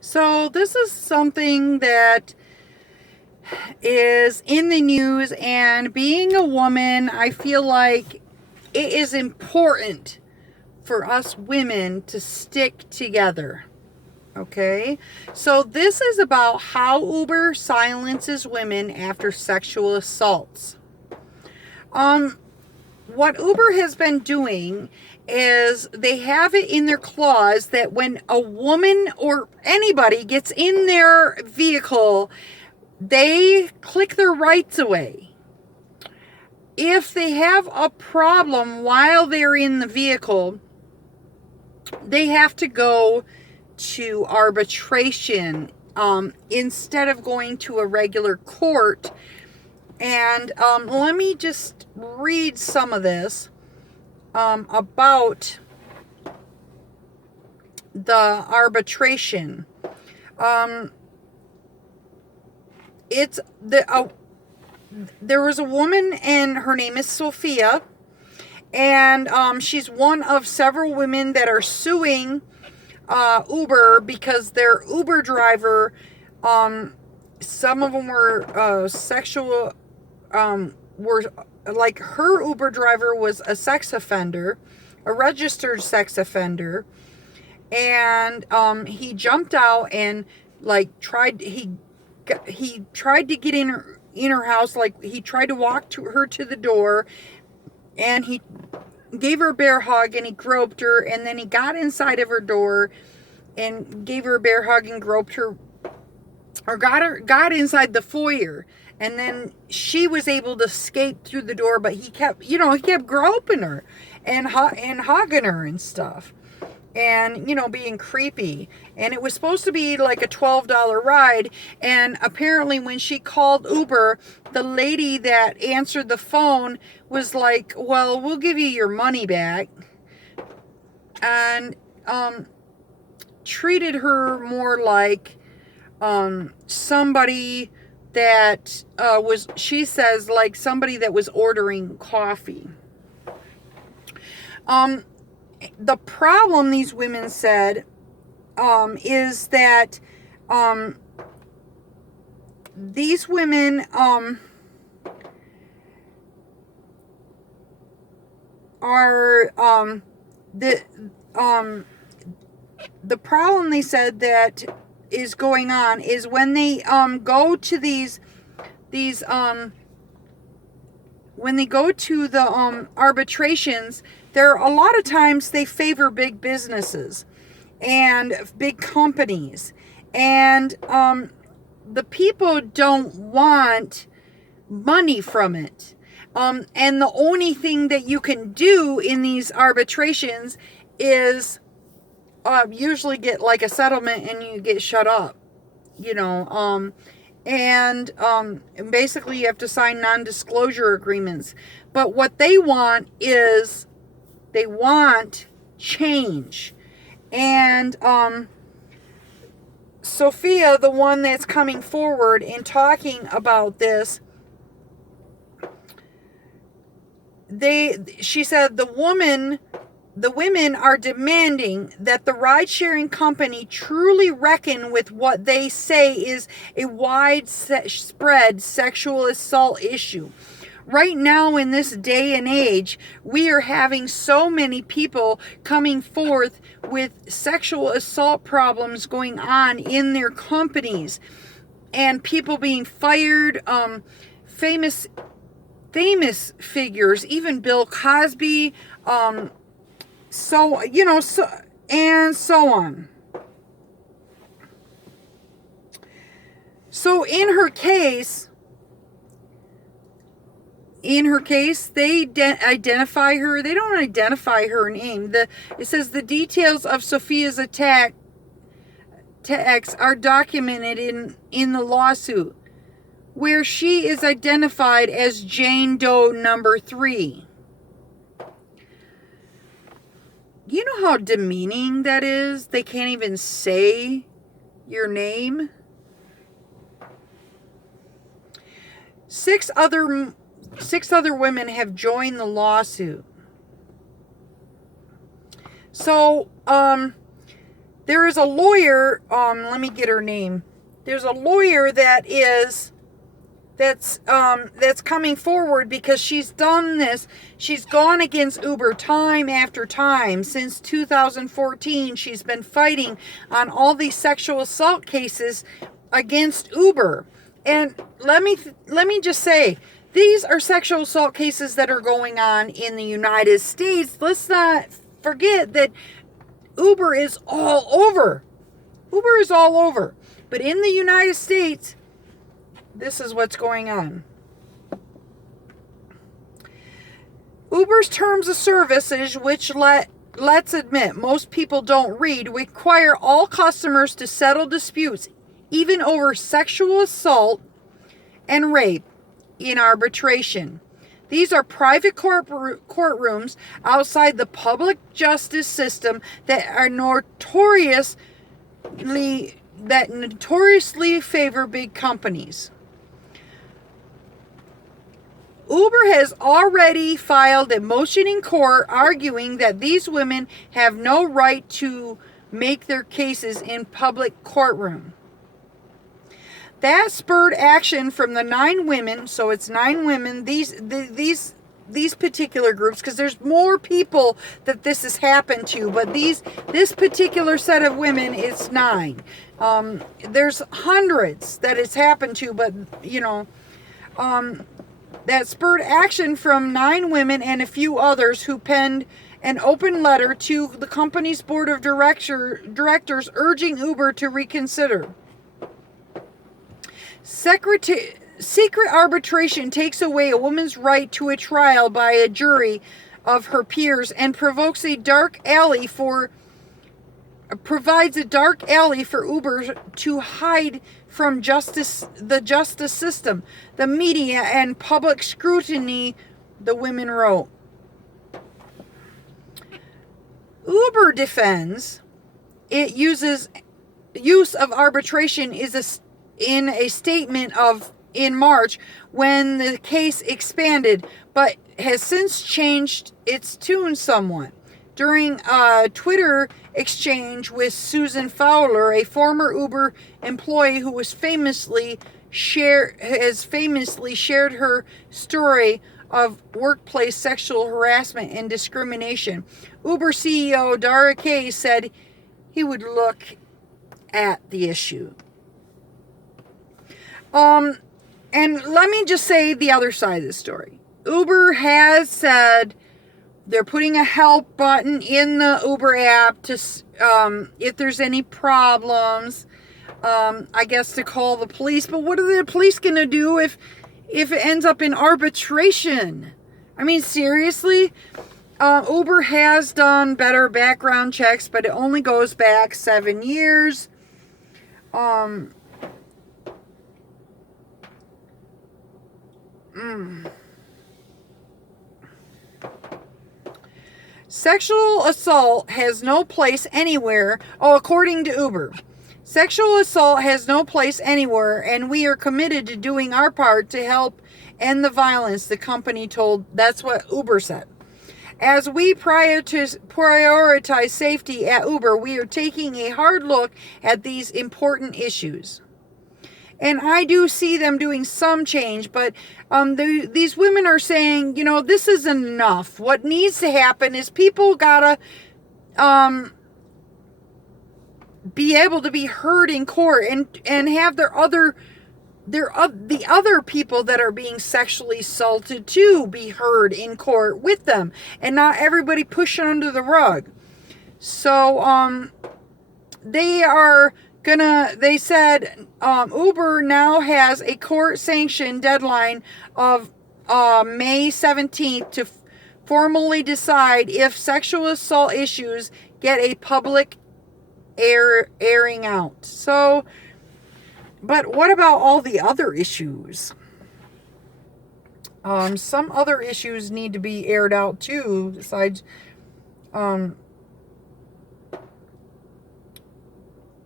So this is something that is in the news, and being a woman, I feel like it is important for us women to stick together. Okay, so this is about how Uber silences women after sexual assaults. What Uber has been doing is they have it in their clause that when a woman or anybody gets in their vehicle, they click their rights away. If they have a problem while they're in the vehicle, they have to go to arbitration instead of going to a regular court. And let me just read some of this about the arbitration. It's there was a woman, and her name is Sophia, and she's one of several women that are suing Uber because their Uber driver, some of them were sexual, were like, her Uber driver was a sex offender, a registered sex offender, and he jumped out and he tried to get in her house. Like, he tried to walk her to the door, and he gave her a bear hug, and he groped her, and then he got inside of her door and gave her a bear hug and groped her, or got inside the foyer, and then she was able to escape through the door, but he kept groping her and hugging her and stuff, and being creepy. And it was supposed to be like a $12 ride, and apparently when she called Uber, the lady that answered the phone was like, well, we'll give you your money back, and treated her more like somebody that was, she says, like somebody that was ordering coffee. The problem, these women said, is that these women are the problem, they said, that is going on is when they go to when they go to the arbitrations, there are a lot of times they favor big businesses and big companies, and the people don't want money from it, and the only thing that you can do in these arbitrations is usually get like a settlement, and you get shut up, and basically you have to sign non-disclosure agreements. But what they want is, they want change. And Sophia, the one that's coming forward and talking about this, she said the women are demanding that the ride-sharing company truly reckon with what they say is a widespread sexual assault issue. Right now, in this day and age, we are having so many people coming forth with sexual assault problems going on in their companies, and people being fired, famous figures, even Bill Cosby, and so on. So in her case, they identify her. They don't identify her name. It says the details of Sophia's attacks are documented in the lawsuit, where she is identified as Jane Doe number 3. You know how demeaning that is? They can't even say your name. 6 other women have joined the lawsuit. So, there is a lawyer, let me get her name. There's a lawyer that's coming forward because she's done this. She's gone against Uber time after time. Since 2014, she's been fighting on all these sexual assault cases against Uber. And let me just say, these are sexual assault cases that are going on in the United States. Let's not forget that Uber is all over. Uber is all over. But in the United States, this is what's going on. Uber's terms of services, which let's admit most people don't read, require all customers to settle disputes, even over sexual assault and rape, in arbitration. These are private courtrooms outside the public justice system that notoriously favor big companies. Uber has already filed a motion in court arguing that these women have no right to make their cases in public courtroom. That spurred action from the 9 women, so it's 9 women, these particular groups, because there's more people that this has happened to, but this particular set of women, it's 9. There's hundreds that it's happened to, but that spurred action from 9 women and a few others who penned an open letter to the company's board of directors urging Uber to reconsider. Secret arbitration takes away a woman's right to a trial by a jury of her peers and provides a dark alley for Uber to hide from the justice system, the media, and public scrutiny, the women wrote. Uber defends it use of arbitration in a statement in March when the case expanded, but has since changed its tune somewhat. During a Twitter exchange with Susan Fowler, a former Uber employee who has famously shared her story of workplace sexual harassment and discrimination, Uber CEO Dara Kay said he would look at the issue. And let me just say the other side of the story. Uber has said they're putting a help button in the Uber app to, if there's any problems, I guess to call the police. But what are the police going to do if it ends up in arbitration? I mean, seriously? Uber has done better background checks, but it only goes back 7 years. Sexual assault has no place anywhere. According to Uber, sexual assault has no place anywhere, and we are committed to doing our part to help end the violence, the company told. That's what Uber said. As we prioritize safety at Uber, we are taking a hard look at these important issues. And I do see them doing some change, but these women are saying, this isn't enough. What needs to happen is people gotta be able to be heard in court and have the other people that are being sexually assaulted too be heard in court with them, and not everybody pushing under the rug. So they said Uber now has a court-sanctioned deadline of May 17th to formally decide if sexual assault issues get a public airing out. So, but what about all the other issues? Some other issues need to be aired out too, besides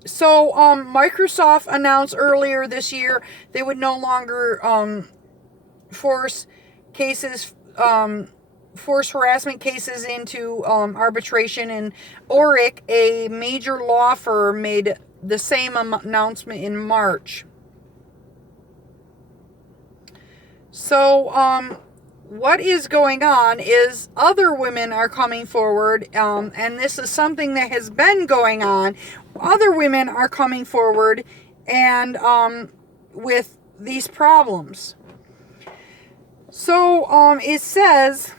So, Microsoft announced earlier this year they would no longer force cases force harassment cases into arbitration. And Oric, a major law firm, made the same announcement in March. So, what is going on is other women are coming forward, and this is something that has been going on. Other women are coming forward and with these problems. So, it says,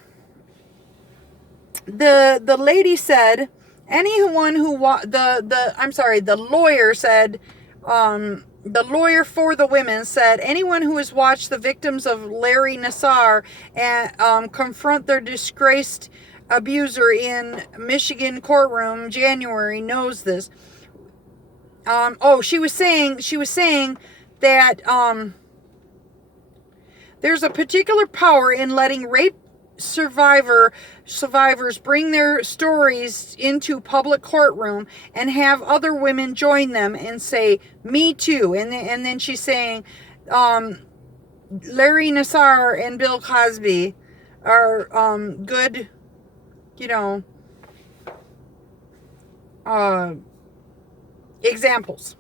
the lady said, anyone who the lawyer said, the lawyer for the women said, anyone who has watched the victims of Larry Nassar and confront their disgraced abuser in Michigan courtroom January knows this. She was saying that there's a particular power in letting rape survivors bring their stories into public courtroom and have other women join them and say, me too. And then she's saying, Larry Nassar and Bill Cosby are good, examples.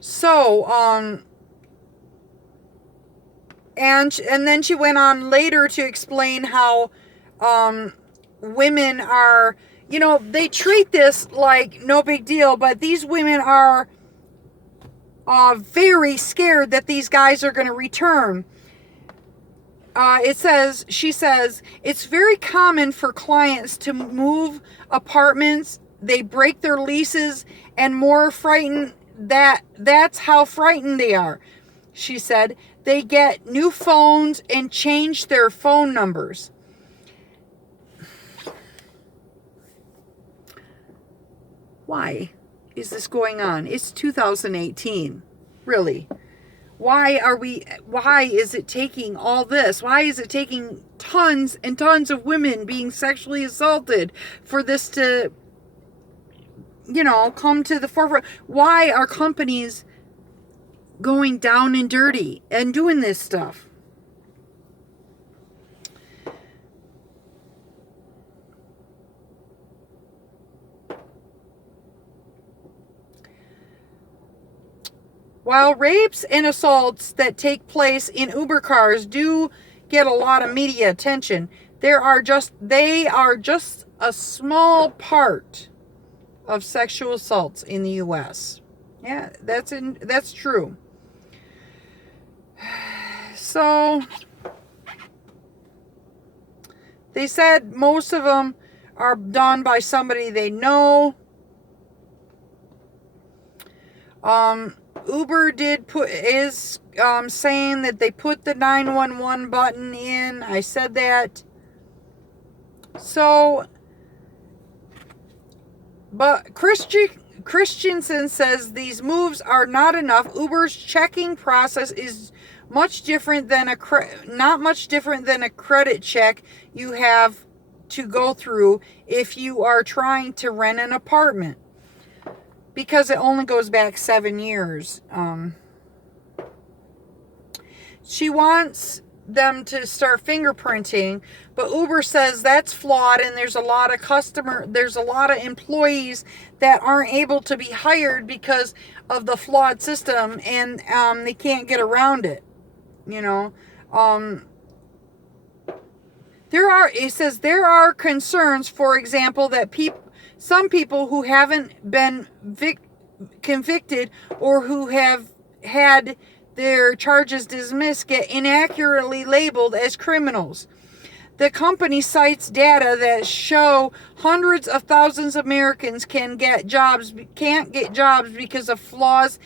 So, and then she went on later to explain how women are, they treat this like no big deal, but these women are very scared that these guys are going to return. She says, it's very common for clients to move apartments, they break their leases, and more frightened that's how frightened they are. She said, they get new phones and change their phone numbers. Why is this going on? It's 2018. Really. Why is it taking all this? Why is it taking tons and tons of women being sexually assaulted for this to, come to the forefront? Why are companies going down and dirty and doing this stuff? While rapes and assaults that take place in Uber cars do get a lot of media attention, they are just a small part of sexual assaults in the US. Yeah, that's true. So, they said most of them are done by somebody they know. Uber is saying that they put the 911 button in. I said that. So, but Christensen says these moves are not enough. Uber's checking process is not much different than a credit check you have to go through if you are trying to rent an apartment, because it only goes back 7 years. She wants them to start fingerprinting, but Uber says that's flawed, and there's a lot of employees that aren't able to be hired because of the flawed system, and they can't get around it. There are concerns, for example, that some people who haven't been convicted or who have had their charges dismissed get inaccurately labeled as criminals. The company cites data that show hundreds of thousands of Americans can't get jobs because of flaws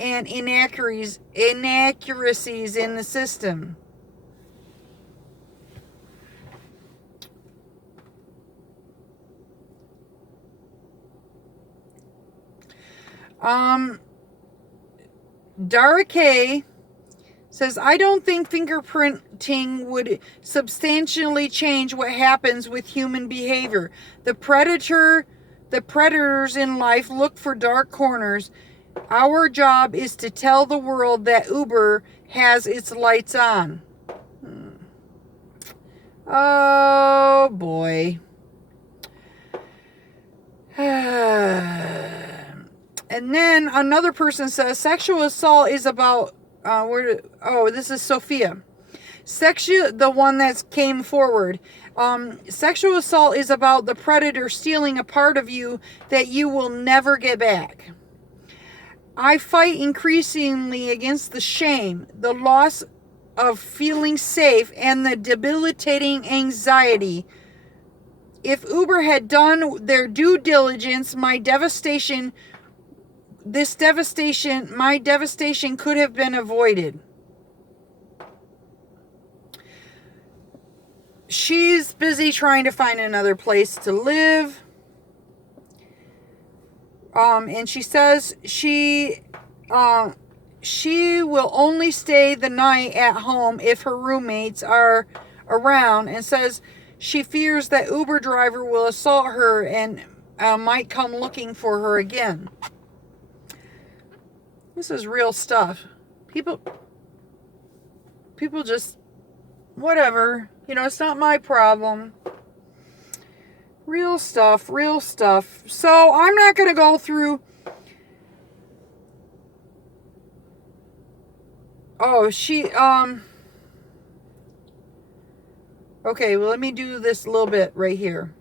and inaccuracies in the system. Dara K says, I don't think fingerprinting would substantially change what happens with human behavior. The predators in life look for dark corners. Our job is to tell the world that Uber has its lights on. Oh, boy. And then another person says, sexual assault is about, this is Sophia. The one that came forward. Sexual assault is about the predator stealing a part of you that you will never get back. I fight increasingly against the shame, the loss of feeling safe, and the debilitating anxiety. If Uber had done their due diligence, my devastation could have been avoided. She's busy trying to find another place to live. And she says she will only stay the night at home if her roommates are around, and says she fears that Uber driver will assault her and might come looking for her again. This is real stuff. People just, whatever. It's not my problem. Real stuff, real stuff. So I'm not going to go through. Okay, well, let me do this a little bit right here.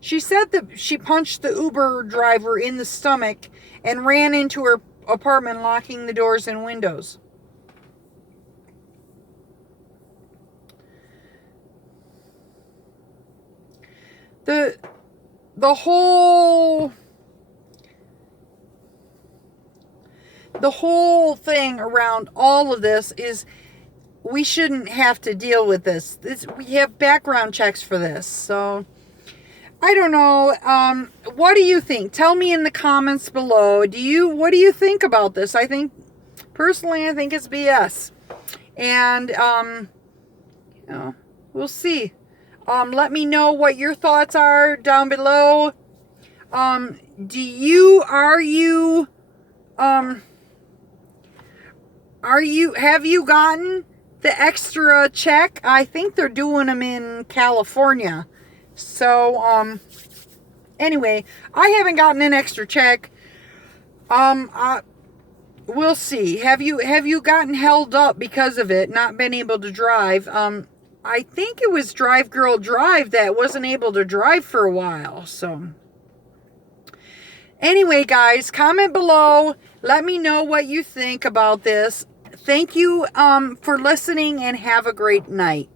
She said that she punched the Uber driver in the stomach and ran into her apartment, locking the doors and windows. The whole thing around all of this is we shouldn't have to deal with this. We have background checks for this. So I don't know. What do you think? Tell me in the comments below. What do you think about this? Personally, I think it's BS. And we'll see. Let me know what your thoughts are down below. Have you gotten the extra check? I think they're doing them in California. So, anyway, I haven't gotten an extra check. We'll see. Have you gotten held up because of it, not been able to drive? I think it was Drive Girl Drive that wasn't able to drive for a while. So anyway, guys, comment below. Let me know what you think about this. Thank you for listening, and have a great night.